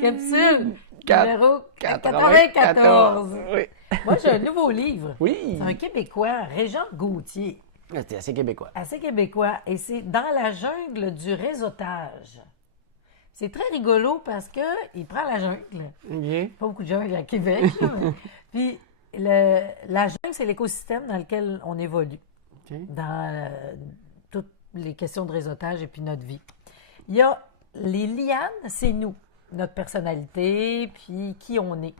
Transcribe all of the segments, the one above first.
Capsule numéro 94. Oui. Moi, j'ai un nouveau livre. Oui. C'est un Québécois, Régent Gauthier. C'était assez québécois. Assez québécois. Et c'est Dans la jungle du réseautage. C'est très rigolo parce qu'il prend la jungle. OK. Pas beaucoup de jungle à Québec. Là, mais... Puis la jungle, c'est l'écosystème dans lequel on évolue. OK. Dans toutes les questions de réseautage et puis notre vie. Il y a les lianes, c'est nous, notre personnalité, puis qui on est.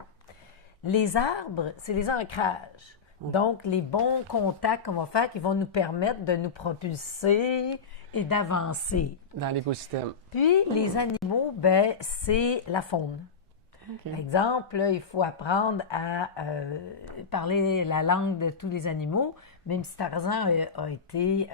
Les arbres, c'est les ancrages. Donc, les bons contacts qu'on va faire qui vont nous permettre de nous propulser et d'avancer. Dans l'écosystème. Puis, les animaux, ben, c'est la faune. OK. Par exemple, là, il faut apprendre à parler la langue de tous les animaux, même si Tarzan a été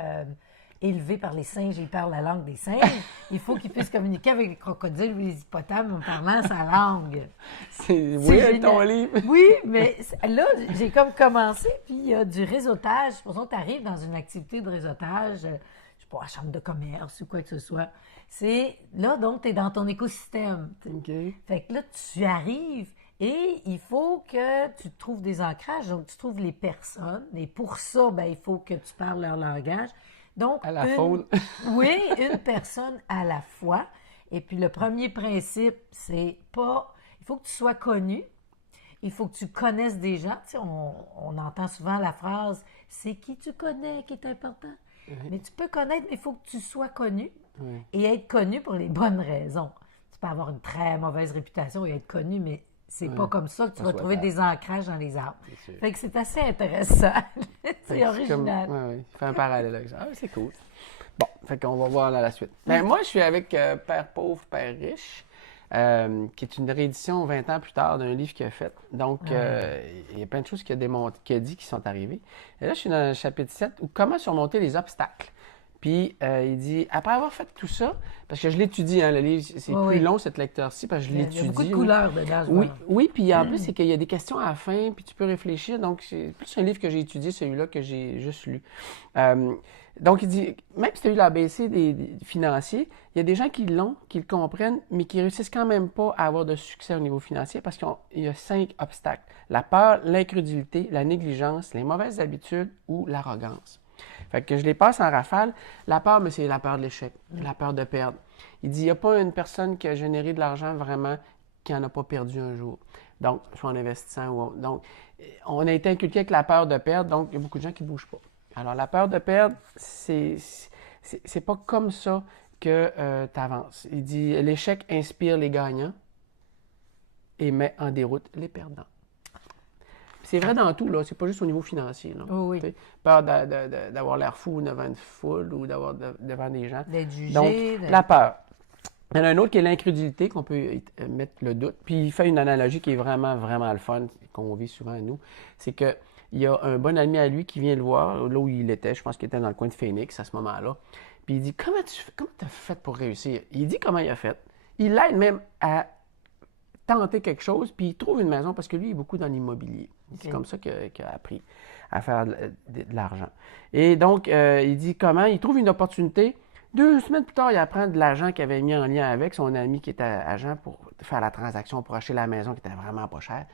élevé par les singes et il parle la langue des singes, il faut qu'il puisse communiquer avec les crocodiles ou les hippopotames en parlant sa langue. C'est weird ton livre. Oui, mais là, j'ai comme commencé, puis il y a du réseautage. Supposons que tu arrives dans une activité de réseautage, je sais pas, à la chambre de commerce ou quoi que ce soit. C'est là, donc, tu es dans ton écosystème. OK. Fait que là, tu arrives et il faut que tu trouves des ancrages, donc tu trouves les personnes. Et pour ça, ben, il faut que tu parles leur langage. Donc, À la faune. Oui, une personne à la fois. Et puis, le premier principe, c'est pas... Il faut que tu sois connu. Il faut que tu connaisses des gens. Tu sais, on entend souvent la phrase « c'est qui tu connais qui est important ». Mais tu peux connaître, mais il faut que tu sois connu. Oui. Et être connu pour les bonnes raisons. Tu peux avoir une très mauvaise réputation et être connu, mais c'est pas comme ça que tu vas trouver des ancrages dans les arbres. Fait que c'est assez intéressant. C'est original. Oui, il fait un parallèle avec ça. Ah, c'est cool. Bon, fait qu'on va voir là la suite. Ben, moi, je suis avec Père pauvre, Père riche, qui est une réédition 20 ans plus tard d'un livre qu'il a fait. Donc, il y a plein de choses qu'il a dit qui sont arrivées. Et là, je suis dans le chapitre 7, où comment surmonter les obstacles. Puis, il dit, après avoir fait tout ça, parce que je l'étudie, hein, le livre, c'est plus long, cette lecture-ci, parce que je l'étudie. Il y a beaucoup de couleurs dedans. Oui, puis en plus, c'est qu'il y a des questions à la fin, puis tu peux réfléchir. Donc, c'est plus un livre que j'ai étudié, celui-là que j'ai juste lu. Donc, il dit, même si tu as eu l'ABC des financiers, il y a des gens qui l'ont, qui le comprennent, mais qui réussissent quand même pas à avoir de succès au niveau financier parce qu'il y a 5 obstacles. La peur, l'incrédulité, la négligence, les mauvaises habitudes ou l'arrogance. Fait que je les passe en rafale. La peur, mais c'est la peur de l'échec, la peur de perdre. Il dit, il n'y a pas une personne qui a généré de l'argent vraiment qui n'en a pas perdu un jour. Donc, soit en investissant ou autre. Donc, on a été inculqué avec la peur de perdre, donc il y a beaucoup de gens qui ne bougent pas. Alors, la peur de perdre, c'est pas comme ça que tu avances. Il dit, l'échec inspire les gagnants et met en déroute les perdants. C'est vrai dans tout, là. C'est pas juste au niveau financier, là. Oui. T'sais, peur d'avoir l'air fou devant une foule ou d'avoir devant des gens. D'être jugé. Donc, la peur. Il y en a un autre qui est l'incrédulité, qu'on peut mettre le doute. Puis il fait une analogie qui est vraiment, vraiment le fun, qu'on vit souvent à nous. C'est que il y a un bon ami à lui qui vient le voir, là où il était, je pense qu'il était dans le coin de Phoenix à ce moment-là. Puis il dit, comment tu as fait pour réussir? Il dit comment il a fait. Il l'aide même à tenter quelque chose, puis il trouve une maison parce que lui, il est beaucoup dans l'immobilier. C'est comme ça qu'il a appris à faire de l'argent. Et donc, il dit comment? Il trouve une opportunité. 2 semaines plus tard, il apprend de l'agent qu'il avait mis en lien avec son ami qui était agent pour faire la transaction, pour acheter la maison qui était vraiment pas chère.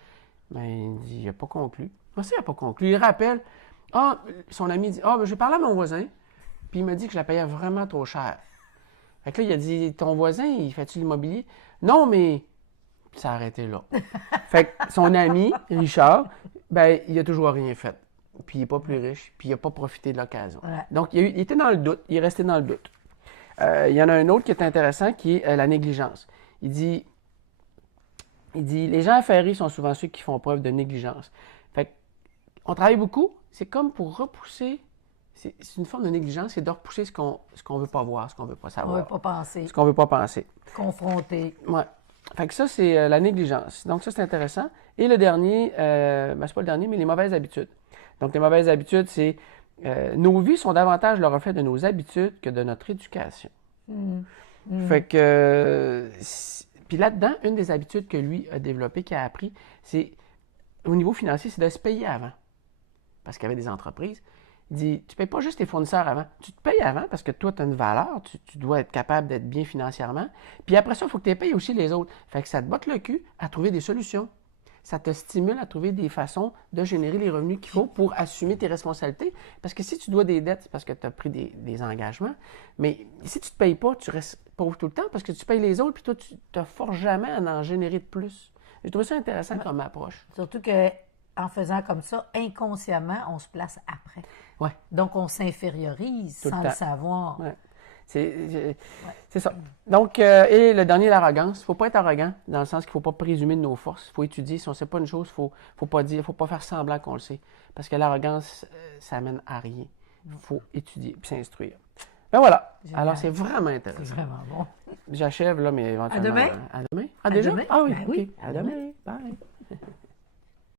Mais il dit, il n'a pas conclu. Moi aussi, il n'a pas conclu. Il rappelle, son ami dit, ben, j'ai parlé à mon voisin, puis il m'a dit que je la payais vraiment trop cher. Fait que là, il a dit, ton voisin, il fait-tu l'immobilier? Non, mais ça a arrêté là. Fait que son ami, Richard, ben, il a toujours rien fait. Puis il n'est pas plus riche, puis il n'a pas profité de l'occasion. Ouais. Donc, il était dans le doute, il est resté dans le doute. Il y en a un autre qui est intéressant, qui est la négligence. Il dit, les gens affairés sont souvent ceux qui font preuve de négligence. Fait qu'on travaille beaucoup, c'est comme pour repousser, c'est une forme de négligence, c'est de repousser ce qu'on ne veut pas voir, ce qu'on ne veut pas savoir. On ne veut pas penser. Ce qu'on ne veut pas penser. Confronter. Ouais. Fait que ça, c'est la négligence. Donc ça, c'est intéressant. Et le dernier, c'est pas le dernier, mais les mauvaises habitudes. Donc les mauvaises habitudes, c'est nos vies sont davantage le reflet de nos habitudes que de notre éducation. Fait que, puis là-dedans, une des habitudes que lui a développées, qu'il a appris, c'est, au niveau financier, c'est de se payer avant. Parce qu'il y avait des entreprises. Il dit, tu ne payes pas juste tes fournisseurs avant. Tu te payes avant parce que toi, tu as une valeur. Tu dois être capable d'être bien financièrement. Puis après ça, il faut que tu payes aussi les autres. Fait que ça te botte le cul à trouver des solutions. Ça te stimule à trouver des façons de générer les revenus qu'il faut pour assumer tes responsabilités. Parce que si tu dois des dettes, c'est parce que tu as pris des engagements. Mais si tu ne te payes pas, tu restes pauvre tout le temps parce que tu payes les autres, puis toi, tu ne te forces jamais à en générer de plus. J'ai trouvé ça intéressant comme approche. Surtout qu'en faisant comme ça, inconsciemment, on se place après. Ouais. Donc, on s'infériorise Tout le sans temps. le savoir. Ouais. C'est ça. Donc, et le dernier, l'arrogance. Il ne faut pas être arrogant, dans le sens qu'il ne faut pas présumer de nos forces. Il faut étudier. Si on ne sait pas une chose, il ne faut pas faire semblant qu'on le sait. Parce que l'arrogance, ça amène à rien. Il faut étudier et s'instruire. Ben voilà. Génial. Alors, c'est vraiment C'est intéressant. vraiment bon. J'achève, là, mais éventuellement... À demain? À demain? Ah, déjà? demain? Ah oui, Ben OK. oui, À demain. Bye.